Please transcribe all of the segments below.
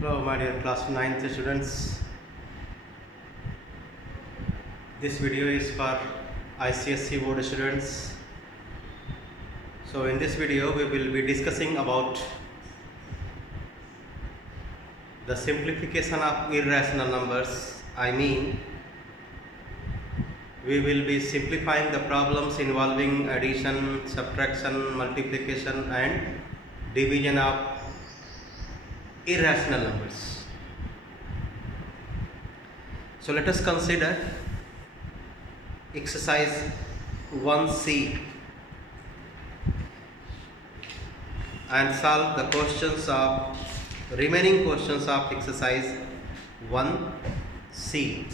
Hello, my dear class 9th students. This video is for ICSE board students. So, in this video, we will be discussing about the simplification of irrational numbers. I mean, we will be simplifying the problems involving addition, subtraction, multiplication, and division of irrational numbers. So, let us consider exercise 1C and solve the remaining questions of exercise 1C.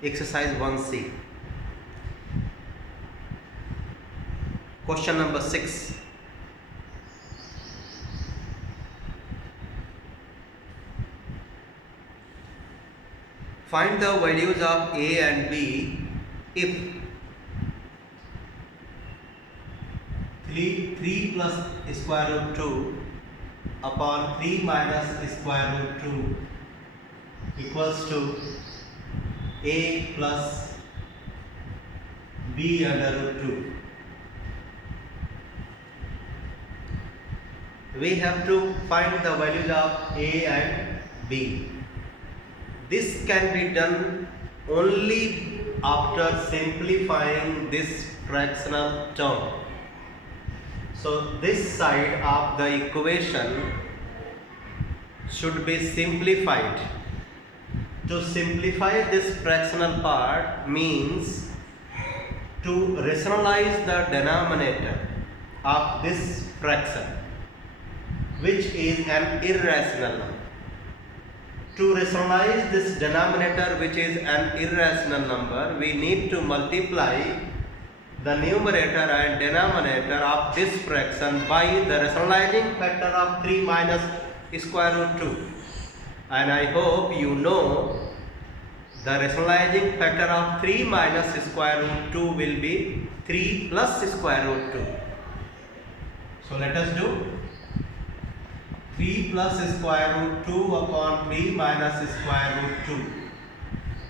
Exercise 1C. Question number 6. Find the values of A and B if 3 plus square root 2 upon 3 minus square root 2 equals to A plus B under root 2. We have to find the values of A and B. This can be done only after simplifying this fractional term. So this side of the equation should be simplified. To simplify this fractional part means to rationalize the denominator of this fraction, which is an irrational number. To rationalize this denominator, which is an irrational number, we need to multiply the numerator and denominator of this fraction by the rationalizing factor of 3 minus square root 2. And I hope you know the rationalizing factor of 3 minus square root 2 will be 3 plus square root 2. So let us do 3 plus square root 2 upon 3 minus square root 2.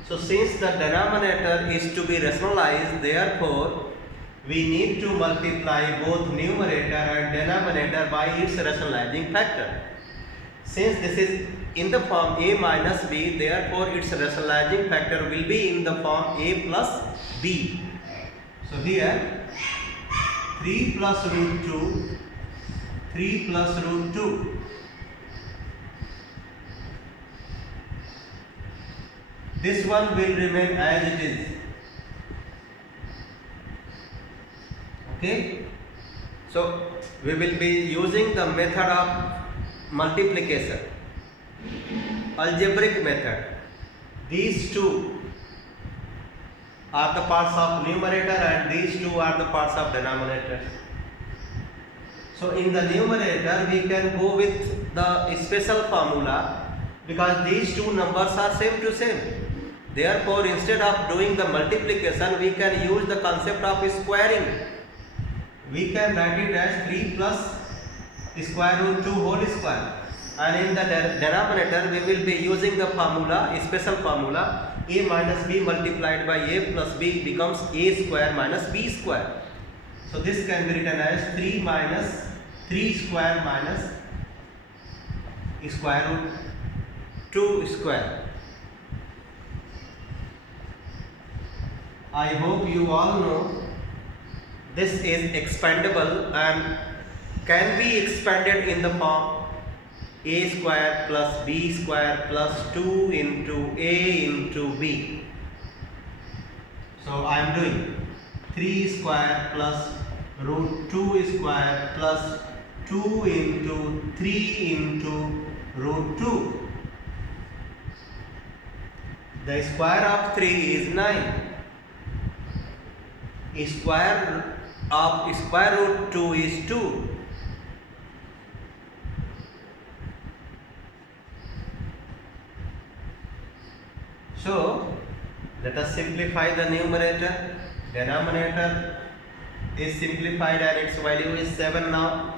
So since the denominator is to be rationalized, therefore we need to multiply both numerator and denominator by its rationalizing factor. Since this is in the form A minus B, therefore its rationalizing factor will be in the form A plus B. So here 3 plus root 2, 3 plus root 2. This one will remain as it is. Okay. So we will be using the method of multiplication, algebraic method. These two are the parts of numerator and these two are the parts of denominator. So in the numerator we can go with the special formula because these two numbers are same to same. Therefore instead of doing the multiplication we can use the concept of squaring. We can write it as 3 plus square root 2 whole square, and in the denominator we will be using the formula, a special formula, A minus B multiplied by A plus B becomes A square minus B square. So this can be written as 3 minus 3 square minus square root 2 square. I hope you all know this is expandable and can be expanded in the form A square plus B square plus 2 into A into B. So I am doing 3 square plus root 2 square plus 2 into 3 into root 2. The square of 3 is 9. square of square root 2 is 2. So let us simplify the numerator. Denominator is simplified and its value is 7 now.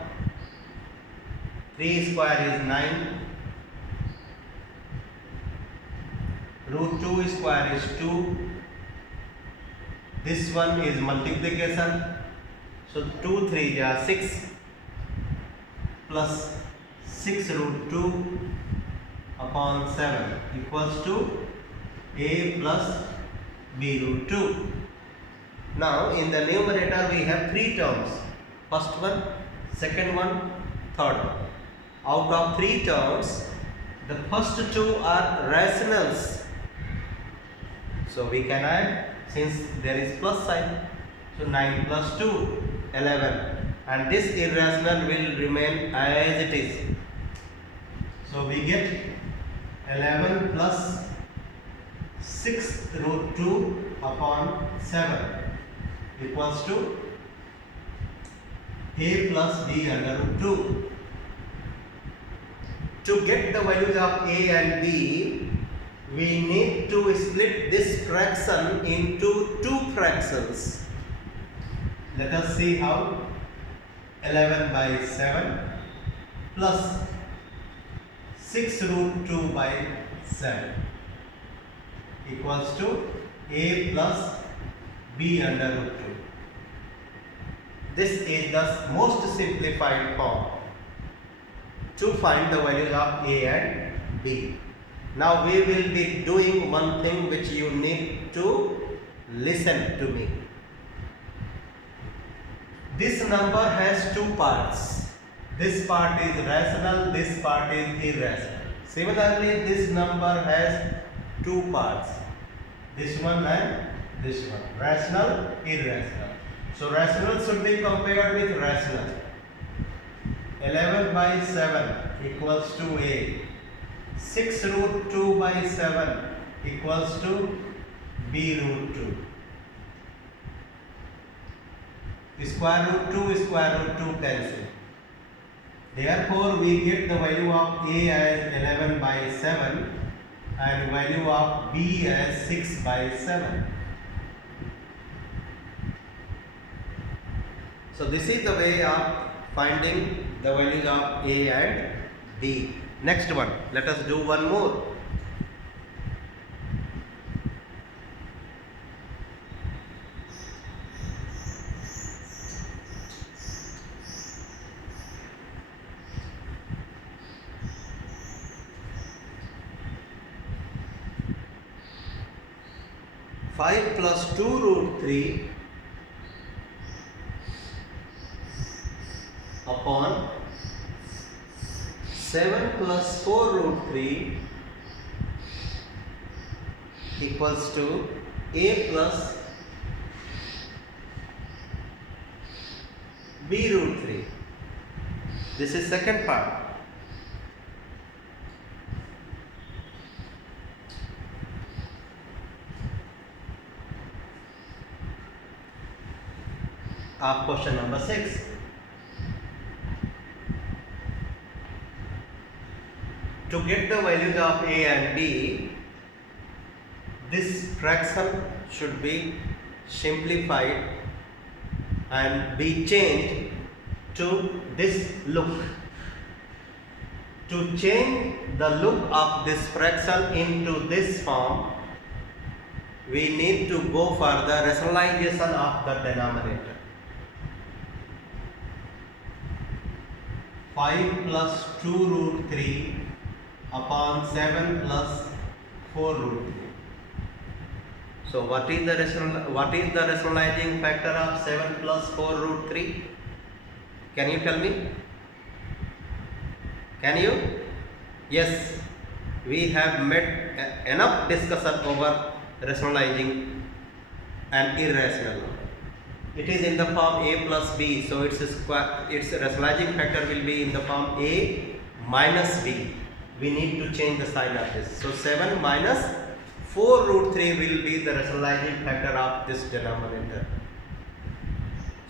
3 square is 9. Root 2 square is 2. This one is multiplication. So 2 3 are 6 plus 6 root 2 upon 7 equals to a plus b root 2. Now in the numerator we have 3 terms. First one, second one, third one. Out of 3 terms, the first 2 are rationals. So we can add, since there is plus sign. So 9 plus 2, 11. And this irrational will remain as it is. So we get 11 plus 6 root 2 upon 7 equals to a plus b under root 2. To get the values of a and b, we need to split this fraction into 2 fractions. Let us see how. 11 by 7 plus 6 root 2 by 7 equals to a plus b under root 2. This is the most simplified form to find the values of a and b. Now we will be doing one thing which you need to listen to me. This number has 2 parts. This part is rational, this part is irrational. Similarly, this number has 2 parts. This one and this one. Rational, irrational. So rational should be compared with rational. 11 by 7 equals to a. 6 root 2 by 7 equals to b root 2. Square root 2, square root 2 cancel. Therefore, we get the value of a as 11 by 7 and value of b as 6 by 7. So this is the way of finding the values of a and b. Next one, let us do one more. Five plus 2 root 3 upon 7 plus 4 root 3 equals to a plus b root 3. This is second part. Of question number 6. To get the values of a and b, this fraction should be simplified and be changed to this look. To change the look of this fraction into this form, we need to go for the rationalization of the denominator. 5 plus 2 root 3 upon 7 plus 4 root 3. So what is the rationalizing factor of 7 plus 4 root 3? Can you tell me? Can you? Yes, we have made enough discussion over rationalizing an irrational number. It is in the form a plus b, so its rationalizing factor will be in the form a minus b. We need to change the sign of this. So 7 minus 4 root 3 will be the rationalizing factor of this denominator.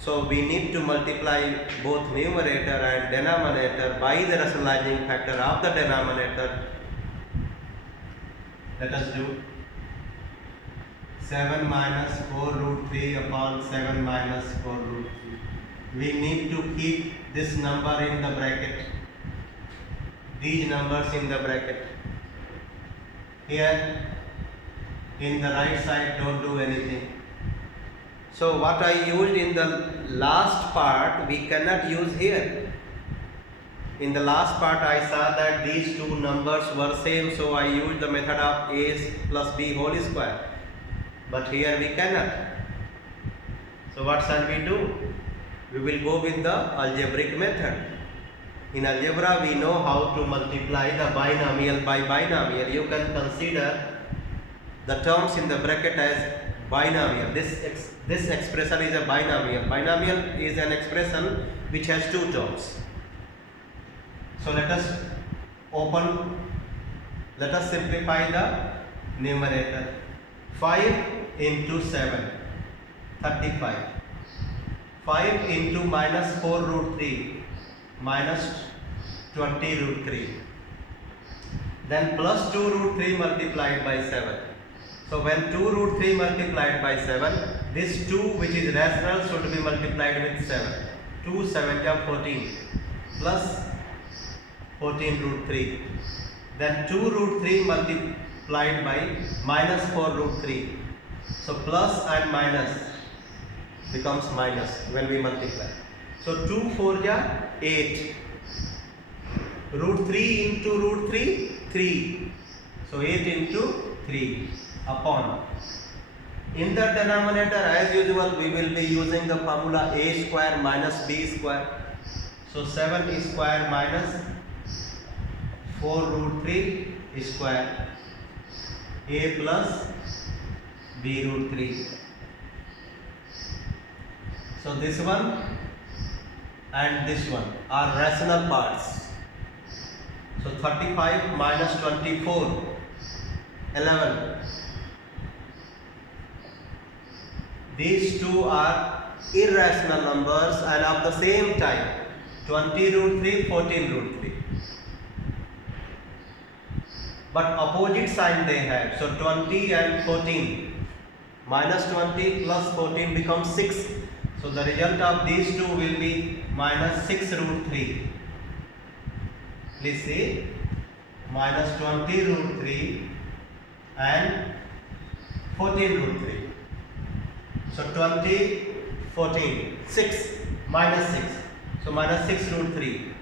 So we need to multiply both numerator and denominator by the rationalizing factor of the denominator. Let us do 7 minus 4 root 3 upon 7 minus 4 root 3. We need to keep this number in the bracket, these numbers in the bracket. Here in the right side, don't do anything. So what I used in the last part, we cannot use here. In the last part I saw that these two numbers were same, so I used the method of a plus b whole square. But here we cannot. So what shall we do? We will go with the algebraic method. In algebra we know how to multiply the binomial by binomial. You can consider the terms in the bracket as binomial. This expression is a binomial. Binomial is an expression which has two terms. So let us simplify the numerator. 5 into 7, 35. 5 into minus 4 root 3, minus 20 root 3. Then plus 2 root 3 multiplied by 7. So when 2 root 3 multiplied by 7, this 2 which is rational should be multiplied with 7. 2 7 are 14 plus 14 root 3. Then 2 root 3 multiplied by minus 4 root 3. So plus and minus becomes minus when we multiply. So 2 4 are 8. Root 3 into root 3, 3. So 8 into 3 upon. In the denominator, as usual, we will be using the formula a square minus b square. So 7 square minus 4 root 3 square, a plus b root 3. So this one and this one are rational parts. So 35 minus 24, 11. These two are irrational numbers and of the same type. 20 root 3, 14 root 3. But opposite sign they have. So 20 and 14. Minus 20 plus 14 becomes 6. So the result of these two will be minus 6 root 3. Please see. Minus 20 root 3 and 14 root 3. So 20, 14, 6, minus 6. So minus 6 root 3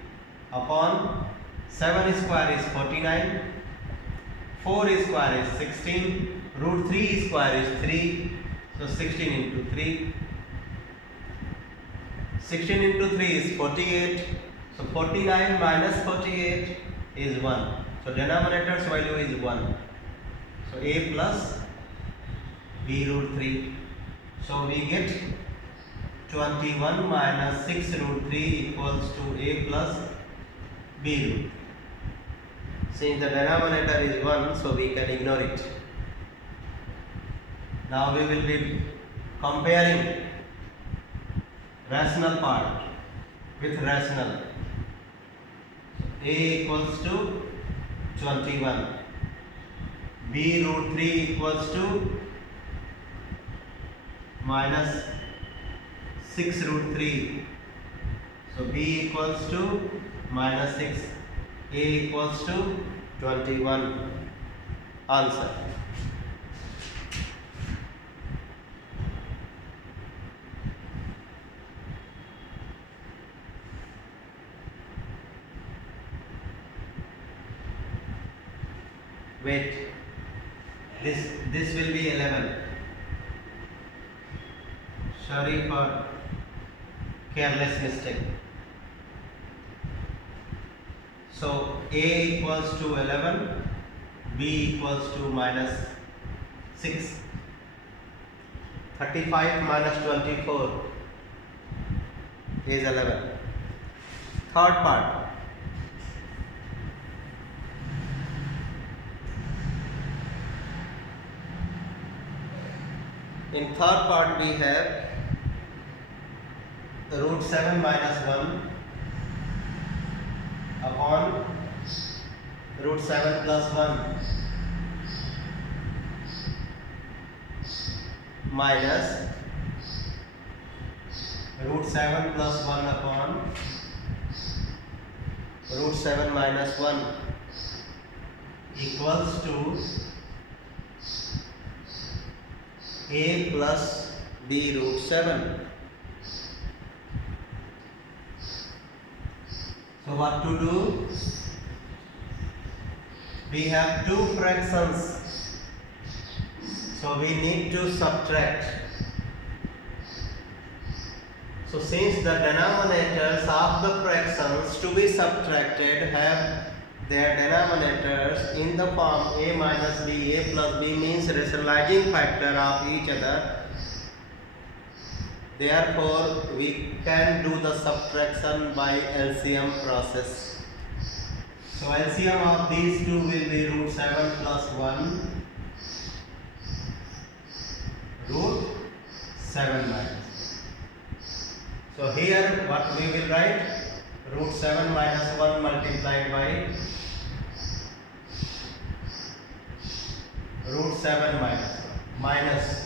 upon 7 square is 49, 4 square is 16, root 3 square is 3. So 16 into 3. 16 into 3 is 48. So 49 minus 48 is 1. So denominator's value is 1. So a plus b root 3. So we get 21 minus 6 root 3 equals to a plus b root. Since the denominator is 1, so we can ignore it. Now we will be comparing rational part with rational. A equals to 21. B root 3 equals to minus 6 root 3. So B equals to minus 6. A equals to 21. Answer. Wait, this will be 11. Sorry for careless mistake. So A equals to 11, B equals to minus 6. 35 minus 24 is 11. Third part. In third part we have root 7 minus 1 upon root 7 plus 1 minus root 7 plus 1 upon root 7 minus 1 equals to a plus b root 7. So what to do? We have two fractions, so we need to subtract. So since the denominators of the fractions to be subtracted have their denominators in the form a minus b, a plus b means rationalizing factor of each other. Therefore, we can do the subtraction by LCM process. So LCM of these two will be root 7 plus 1 root 7 minus. So here what we will write? Root 7 minus 1 multiplied by root 7 minus 1 minus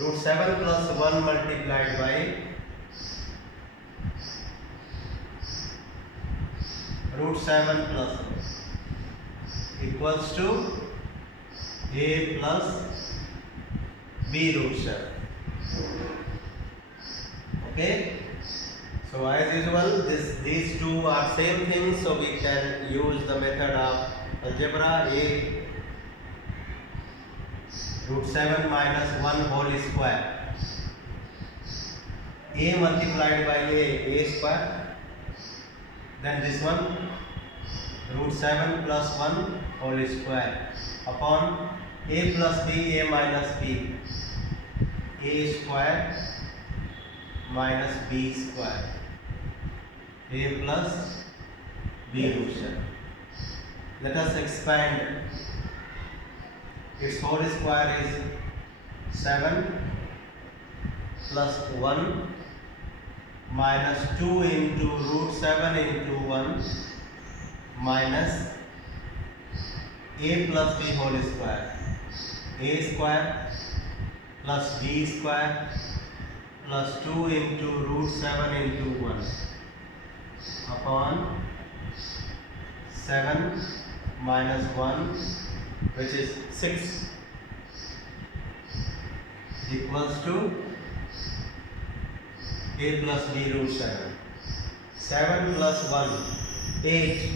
root 7 plus 1 multiplied by root 7 plus 1 equals to a plus b root 7. Okay, so as usual these two are same things, so we can use the method of algebra. A root 7 minus 1 whole square, a multiplied by a square, then this one root 7 plus 1 whole square upon a plus b, a minus b, a square minus b square, a plus b root 7. Let us expand. Its whole square is 7 plus 1 minus 2 into root 7 into 1 minus a plus b whole square, a square plus b square plus 2 into root 7 into 1 upon 7 minus 1, which is 6, equals to a plus b root 7. 7 plus 1, 8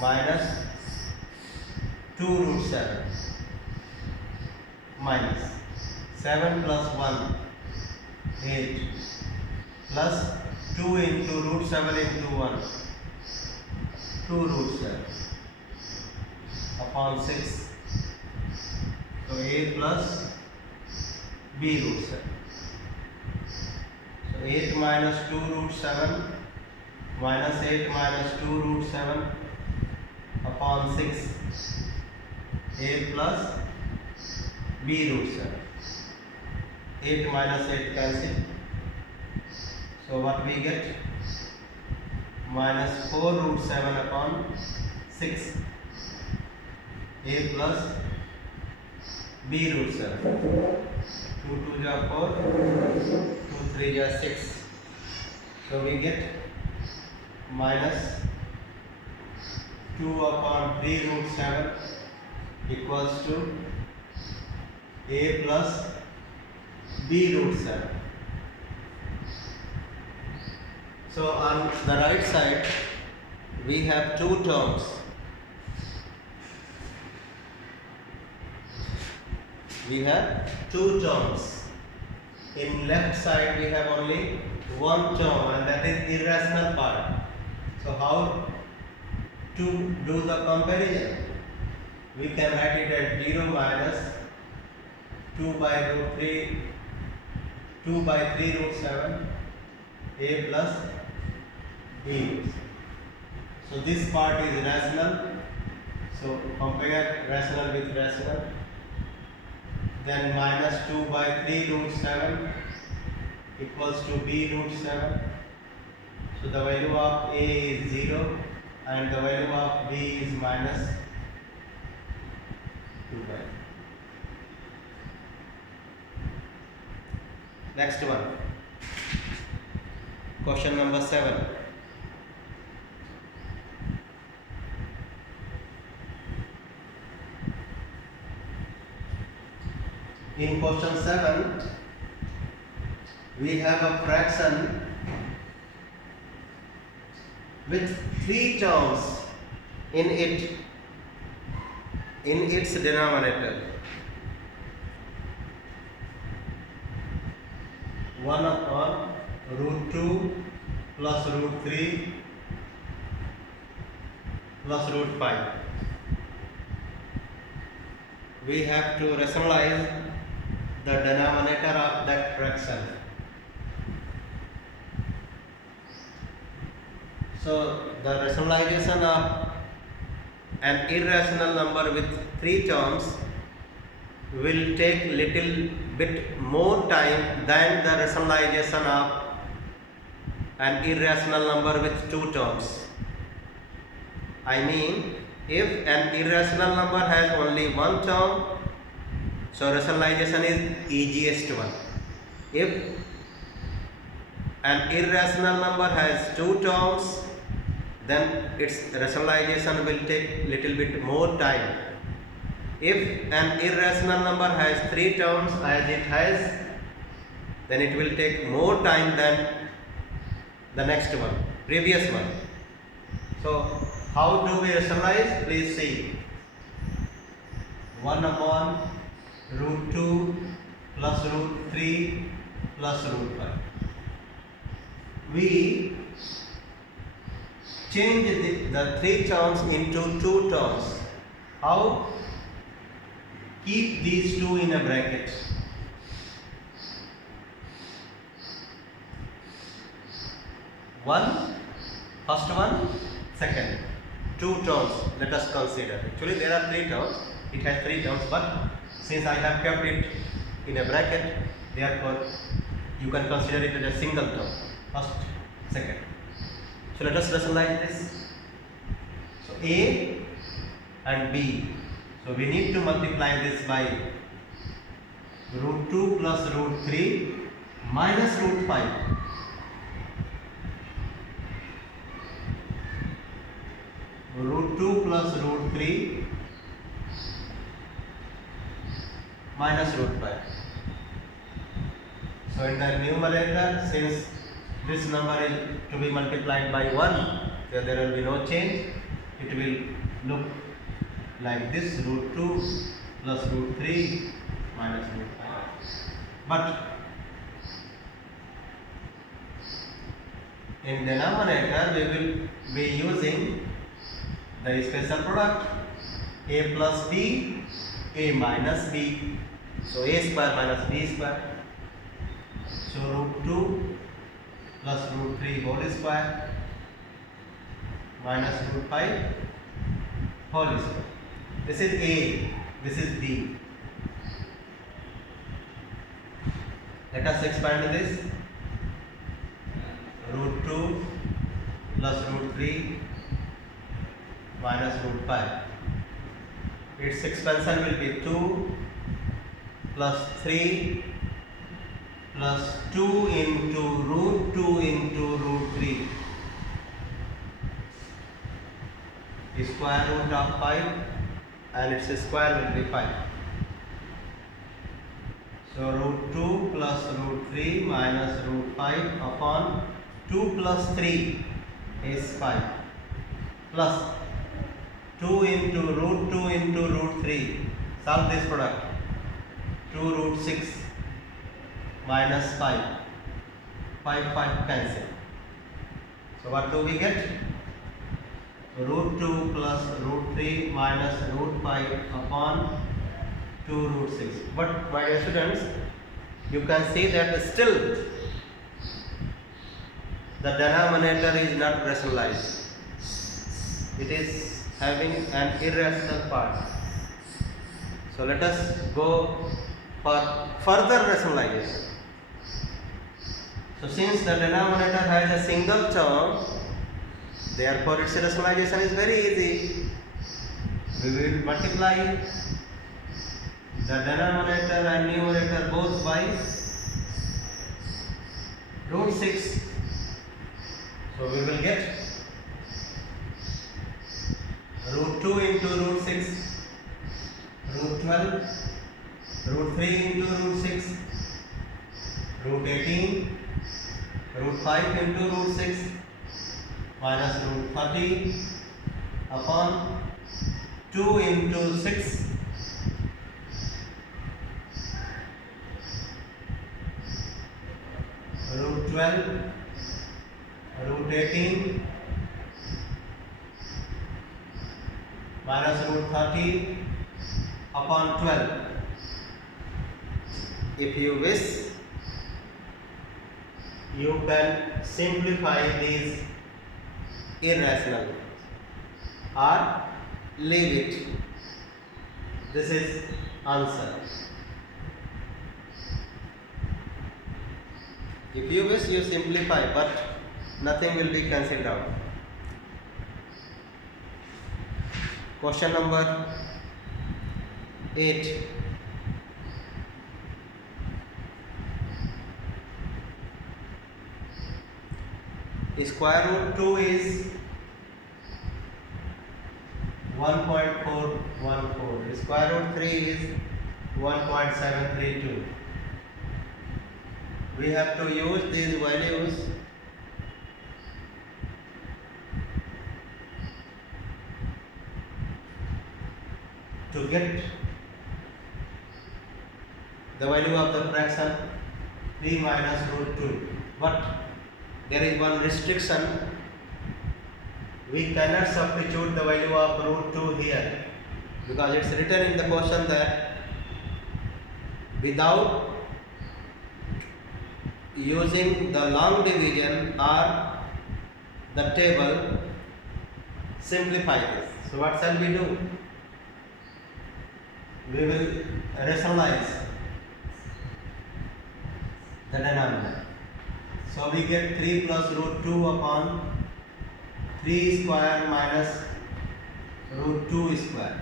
minus 2 root 7 minus 7 plus 1, 8 plus 2 into root 7 into 1, 2 root 7 upon 6. So a plus b root 7. So 8 minus 2 root 7 minus 8 minus 2 root 7 upon 6, a plus b root 7. 8 minus 8 cancel. So what we get? Minus 4 root 7 upon 6, a plus b root 7. 2 2 is 4, 2 3 is 6. So we get minus 2 upon 3 root 7 equals to a plus b root 7. So on the right side we have two terms. We have two terms. In left side we have only one term, and that is irrational part. So how to do the comparison? We can write it as 0 minus 2 by root 3, 2 by 3 root 7, a plus b. So this part is rational. So compare rational with rational. then minus 2 by 3 root 7 equals to b root 7. So the value of a is 0 and the value of b is minus 2 by. Next one, question number 7. In question 7, we have a fraction with 3 terms in its denominator. 1 upon root 2 plus root 3 plus root 5. We have to rationalize the denominator of that fraction. So the rationalization of an irrational number with 3 terms will take little bit more time than the rationalization of an irrational number with 2 terms. I mean, if an irrational number has only 1 term, so rationalization is easiest one. If an irrational number has 2 terms, then its rationalization will take little bit more time. If an irrational number has 3 terms as it has, then it will take more time than the next one, previous one. So how do we rationalize? Please see. 1 upon root 2 plus root 3 plus root 5. We change the 3 terms into 2 terms. How? Keep these 2 in a bracket. First one, second. 2 terms, let us consider. Actually there are 3 terms. It has 3 terms, but since I have kept it in a bracket, therefore you can consider it as a single term. First, second. So let us rationalize this. So a and b. So we need to multiply this by root 2 plus root 3 minus root 5. Root 2 plus root 3 minus root 5. So in the numerator, since this number is to be multiplied by 1, so there will be no change. It will look like this, root 2 plus root 3 minus root 5. But in denominator we will be using the special product a plus b, a minus b. So a square minus b square. So root 2 plus root 3 whole square minus root 5 whole square. This is a, this is b. Let us expand this. Root 2 plus root 3 minus root 5. Its expansion will be 2 plus 3 plus 2 into root 2 into root 3. The square root of 5 and its square will be 5. So root 2 plus root 3 minus root 5 upon 2 plus 3 is 5 plus 2 into root 3. Solve this product. 2 root 6 minus 5. 5 cancel. So what do we get? Root 2 plus root 3 minus root 5 upon 2 root 6. But my dear students, you can see that still the denominator is not rationalized. It is having an irrational part. So let us go for further rationalization. So since the denominator has a single term, therefore its rationalization is very easy. We will multiply the denominator and numerator both by root 6. So we will get root 2 into root 6, root 12, root 3 into root 6, root 18, root 5 into root 6, minus root 30 upon 2 into 6, root 12, root 18, minus root 30 upon 12. If you wish, you can simplify these irrational or leave it. This is answer. If you wish, you simplify, but nothing will be cancelled out. Question number 8. Square root 2 is 1.414. Square root 3 is 1.732. We have to use these values to get the value of the fraction 3 minus root 2. But there is one restriction. We cannot substitute the value of root 2 here, because it's written in the question that without using the long division or the table, simplify this. So what shall we do? We will rationalize the denominator. So we get 3 plus root 2 upon 3 square minus root 2 square.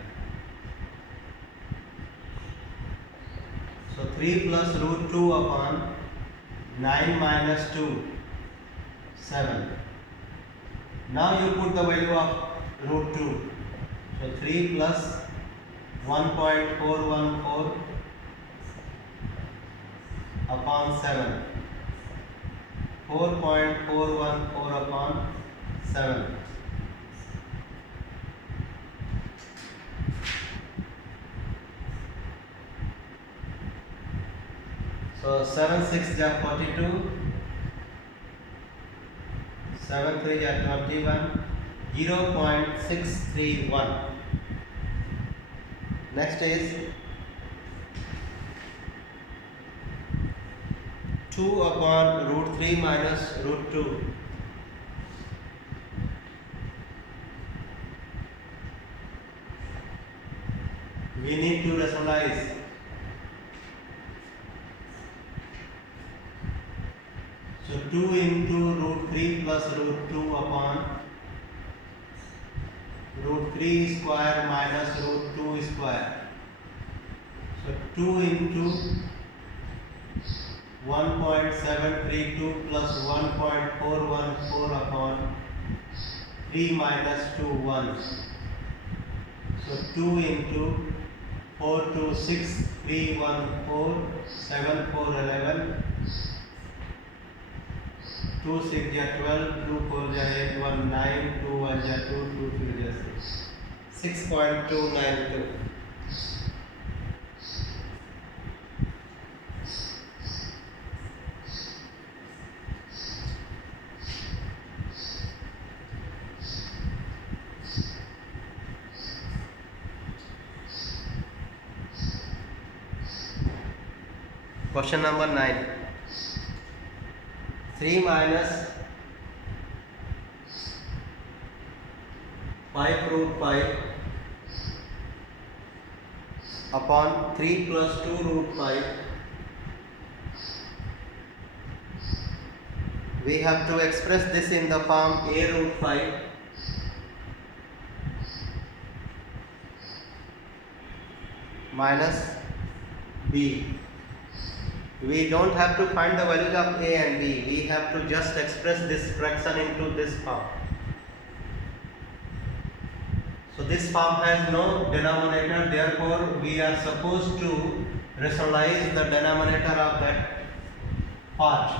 So 3 plus root 2 upon 9 minus 2, 7. Now you put the value of root 2. So 3 plus 1.414 upon 7. 4.414 upon 7. So 7 6 is 42, 7 3 is 21, 0.631. Next is 2 upon root 3 minus root 2. We need to rationalize. So 2 into root 3 plus root 2 upon root 3 square minus root 2 square. So 2 into 1.732 plus 1.414 upon 3 minus 2 1. So 2 into 4 2 6 3 1 4 7 4 11, 2 6 is 12, 2 4 is 8, 1 9, 2 1 is 2, 2 3 is 6. 6.292. Question number 9. 3 minus 5 root 5 upon 3 plus 2 root 5. We have to express this in the form a root 5 minus b. We don't have to find the values of a and b. We have to just express this fraction into this form. So this form has no denominator, therefore we are supposed to rationalize the denominator of that part,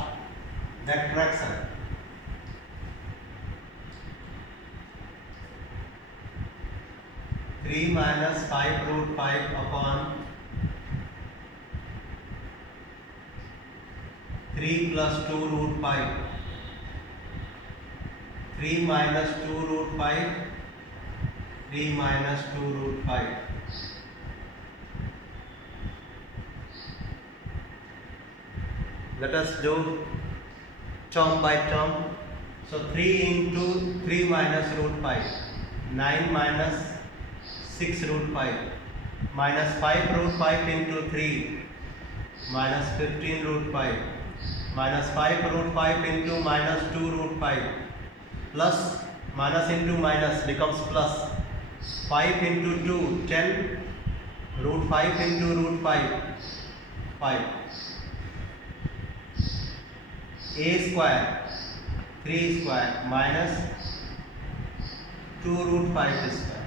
that fraction. Three minus 5 root 5 upon 3 plus 2 root 5. 3 minus 2 root 5. 3 minus 2 root 5. Let us do term by term. So 3 into 3 minus root 5. 9 minus 6 root 5. Minus 5 root 5 into 3. Minus 15 root 5. Minus 5 root 5 into minus 2 root 5. Plus minus into minus becomes plus. 5 into 2, 10, root 5 into root 5, 5. A square, 3 square minus 2 root 5 square.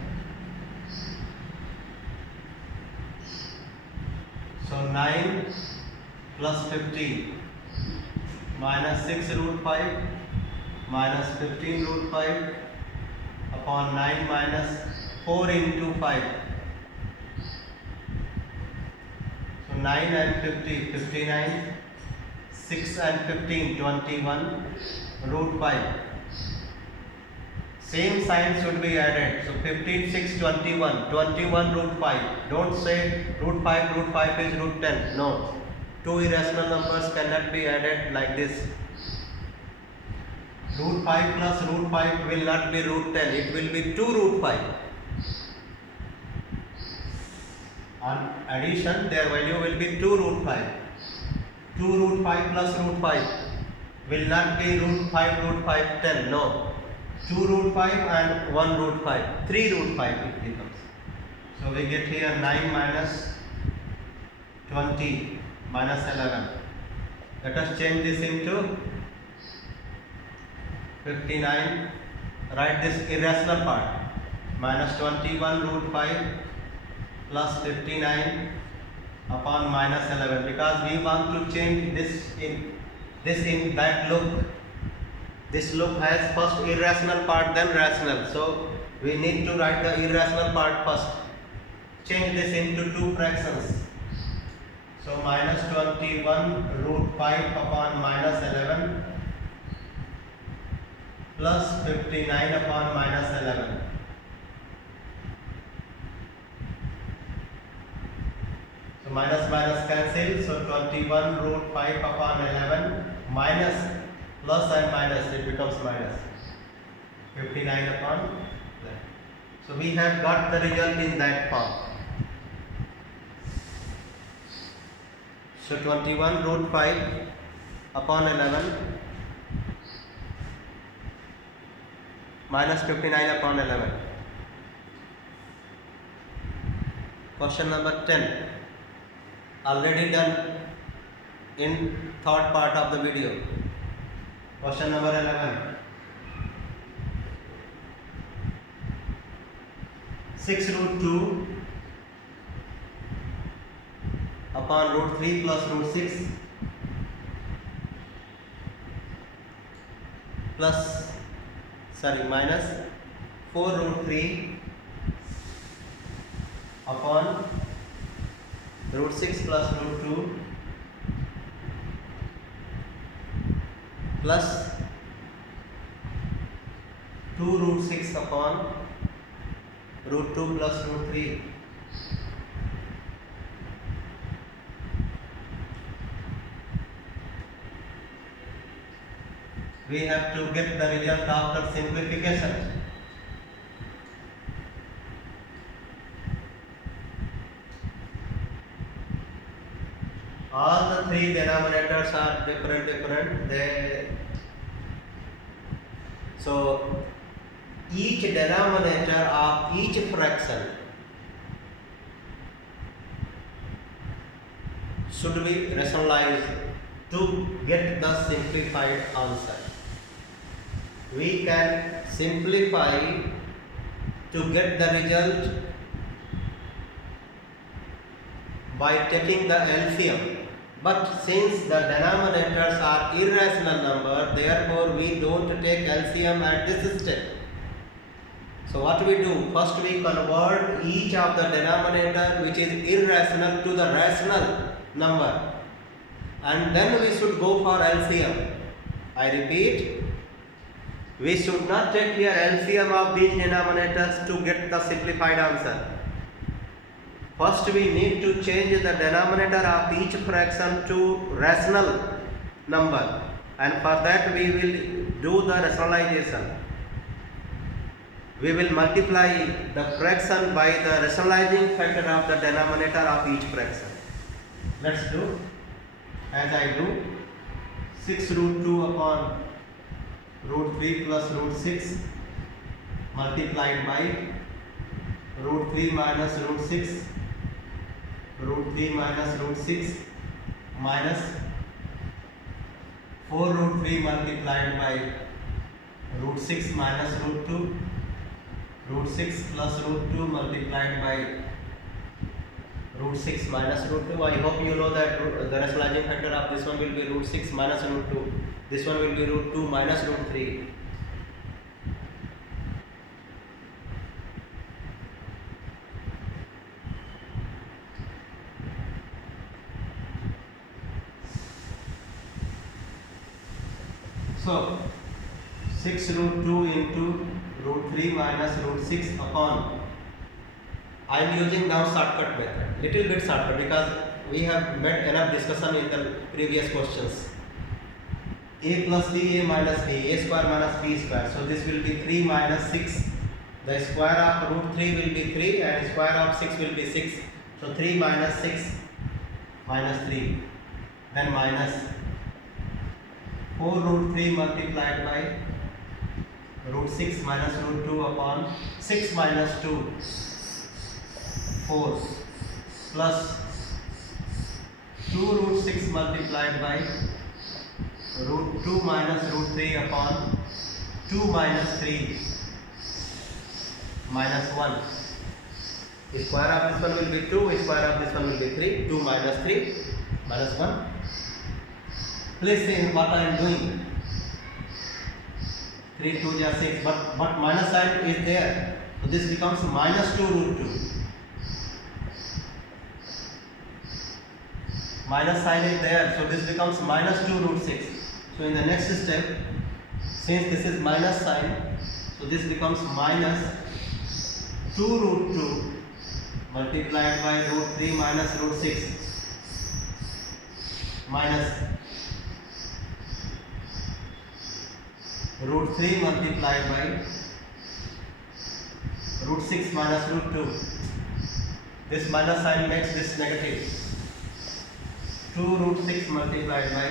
So 9 plus 15 minus 6 root 5 minus 15 root 5 upon 9 minus 4 into 5. So 9 and 50, 59, 6 and 15, 21, root 5. Same sign should be added. So 15, 6, 21, 21 root 5. Don't say root 5 is root 10. No. Two irrational numbers cannot be added like this. Root 5 plus root 5 will not be root 10. It will be 2 root 5. On addition, their value will be 2 root 5. 2 root 5 plus root 5 will not be root 5 10. No. 2 root 5 and 1 root 5. 3 root 5 it becomes. So we get here 9 minus 20 minus 11. Let us change this into 59. Write this irrational part. Minus 21 root 5 plus 59 upon minus 11, because we want to change this in that loop. This loop has first irrational part, then rational. So we need to write the irrational part first. Change this into two fractions. So minus 21 root 5 upon minus 11 plus 59 upon minus 11. So minus minus cancel. So 21 root 5 upon 11 minus plus and minus, it becomes minus 59 upon that. So we have got the result in that form. So 21 root 5 upon 11 minus 59 upon 11. Question number 10. Already done in third part of the video. Question number 11. 6 root 2 upon root 3 plus root 6 plus minus 4 root 3 upon root 6 plus root 2 plus 2 root 6 upon root 2 plus root 3. We have to get the result after simplification. all the three denominators are different. So each denominator of each fraction should be rationalized to get the simplified answer. We can simplify to get the result by taking the LCM, but since the denominators are irrational number, therefore we don't take LCM at this step. So what we do, first we convert each of the denominator which is irrational to the rational number, and then we should go for LCM. I repeat, we should not take here LCM of these denominators to get the simplified answer. First we need to change the denominator of each fraction to rational number, and for that we will do the rationalization. We will multiply the fraction by the rationalizing factor of the denominator of each fraction. Let's do as I do. 6 root 2 upon root 3 plus root 6 multiplied by root 3 minus root 6, root 3 minus root 6 minus 4 root 3 multiplied by root 6 minus root 2, root 6 plus root 2 multiplied by root 6 minus root 2. I hope you know that the rationalizing factor of this one will be root 6 minus root 2. This one will be root 2 minus root 3. So 6 root 2 into root 3 minus root 6 upon, I am using now shortcut method, little bit shortcut because we have made enough discussion in the previous questions. A plus b, a minus b, a square minus b square. So this will be 3 minus 6. The square of root 3 will be 3 and square of 6 will be 6. So 3 minus 6 minus 3. Then minus 4 root 3 multiplied by root 6 minus root 2 upon 6 minus 2, 4 plus 2 root 6 multiplied by root 2 minus root 3 upon 2 minus 3 minus 1. Square of this one will be 2, square of this one will be 3, 2 minus 3 minus 1. Please see what I am doing. 3 2 is 6, but minus sign is there. So this becomes minus 2 root 2. Minus sign is there, so this becomes minus 2 root 6. So in the next step, since this is minus sign, so this becomes minus 2 root 2 multiplied by root 3 minus root 6 minus root 3 multiplied by root 6 minus root 2. This minus sign makes this negative. 2 root 6 multiplied by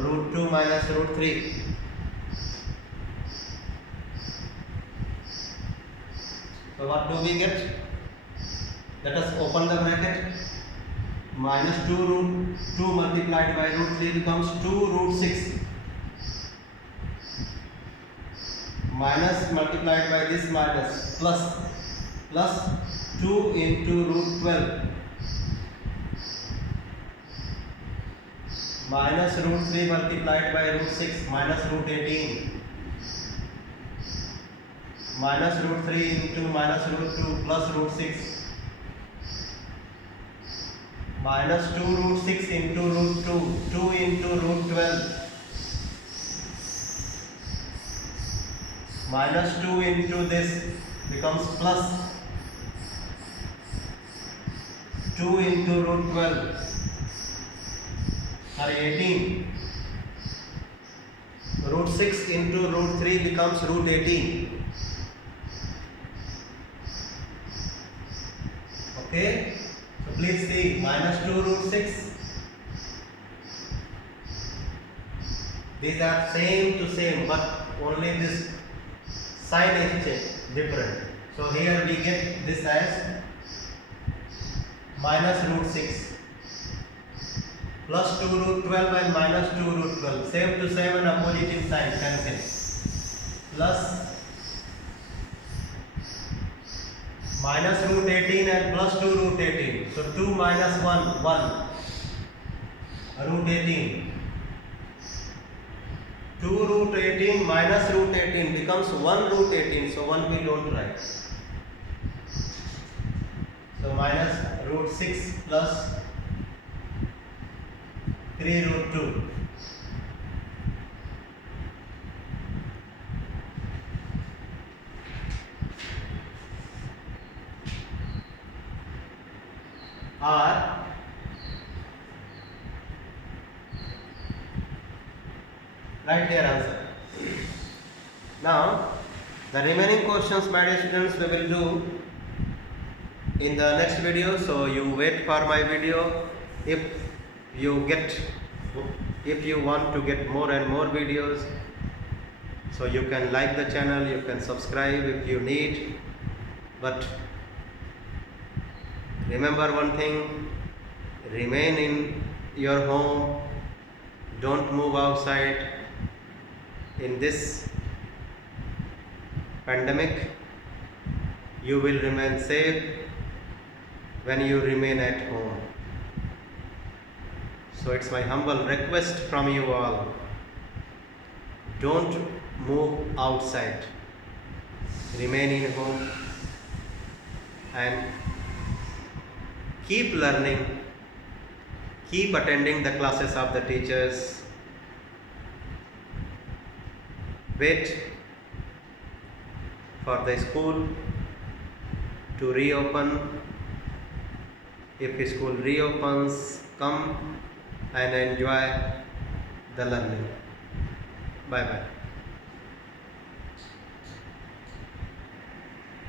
root 2 minus root 3. So what do we get? Let us open the bracket. Minus 2 root 2 multiplied by root 3 becomes 2 root 6. Minus multiplied by this minus plus 2 into root 12 minus root 3 multiplied by root 6 minus root 18 minus root 3 into minus root 2 plus root 6 minus 2 root 6 into root 2, 2 into root 12 minus 2 into this becomes plus 2 into root 12, sorry 18. Root 6 into root 3 becomes root 18. Okay, so please see minus 2 root 6. These are same to same, but only this sign is different. So here we get this as minus root 6 plus 2 root 12 and minus 2 root 12. Same to same and opposite sign cancel. Plus minus root 18 and plus 2 root 18. So 2 minus 1, 1. Root 18. 2 root 18 minus root 18 becomes 1 root 18. So 1 we don't write. So minus root 6 plus 3 root 2. Or write here answer. Now the remaining questions, my dear students, we will do in the next video. So you wait for my video. If you want to get more and more videos, so you can like the channel, you can subscribe if you need. But remember one thing, remain in your home, don't move outside. In this pandemic, you will remain safe when you remain at home. So it's my humble request from you all, don't move outside, remain in home and keep learning, keep attending the classes of the teachers. Wait for the school to reopen. If school reopens, come and enjoy the learning. Bye bye.